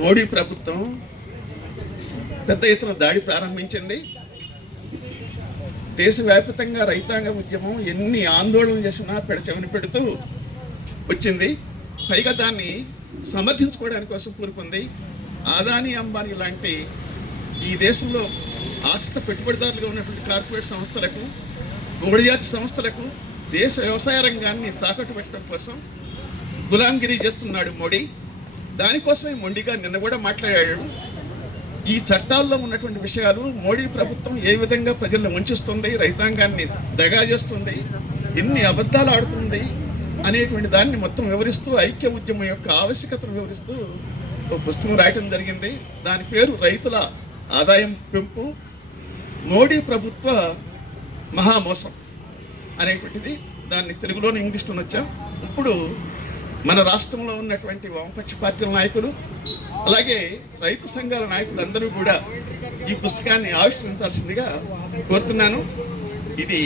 మోడీ ప్రభుత్వం పెద్ద ఎత్తున దాడి ప్రారంభించింది. దేశవ్యాప్తంగా రైతాంగ ఉద్యమం ఎన్ని ఆందోళనలు చేసినా పెడచెవిని పెడుతూ వచ్చింది. పైగా దాన్ని సమర్థించుకోవడానికి కోసం పూనుకుంది ఆదాని అంబానీ లాంటి ఈ దేశంలో ఆస్తి పెట్టుబడిదారులుగా ఉన్నటువంటి కార్పొరేట్ సంస్థలకు బహుళజాతి సంస్థలకు దేశ వ్యవసాయ రంగాన్ని తాకట్టు పెట్టడం కోసం గులాంగిరి చేస్తున్నాడు మోడీ. దానికోసమే మొండిగా నిన్న కూడా మాట్లాడాడు. ఈ చట్టాల్లో ఉన్నటువంటి విషయాలు మోడీ ప్రభుత్వం ఏ విధంగా ప్రజలను వంచిస్తుంది రైతాంగాన్ని దగా చేస్తుంది ఎన్ని అబద్ధాలు ఆడుతుంది అనేటువంటి దాన్ని మొత్తం వివరిస్తూ ఐక్య ఉద్యమం యొక్క ఆవశ్యకతను వివరిస్తూ ఒక పుస్తకం రాయటం జరిగింది. దాని పేరు రైతుల ఆదాయం పెంపు మోడీ ప్రభుత్వ మహామోసం అనేటువంటిది. దాన్ని తెలుగులోని ఇంగ్లీష్లోని వచ్చాం. ఇప్పుడు మన రాష్ట్రంలో ఉన్నటువంటి వామపక్ష పార్టీల నాయకులు అలాగే రైతు సంఘాల నాయకులందరూ కూడా ఈ పుస్తకాన్ని ఆవిష్కరించాల్సిందిగా కోరుతున్నాను. ఇది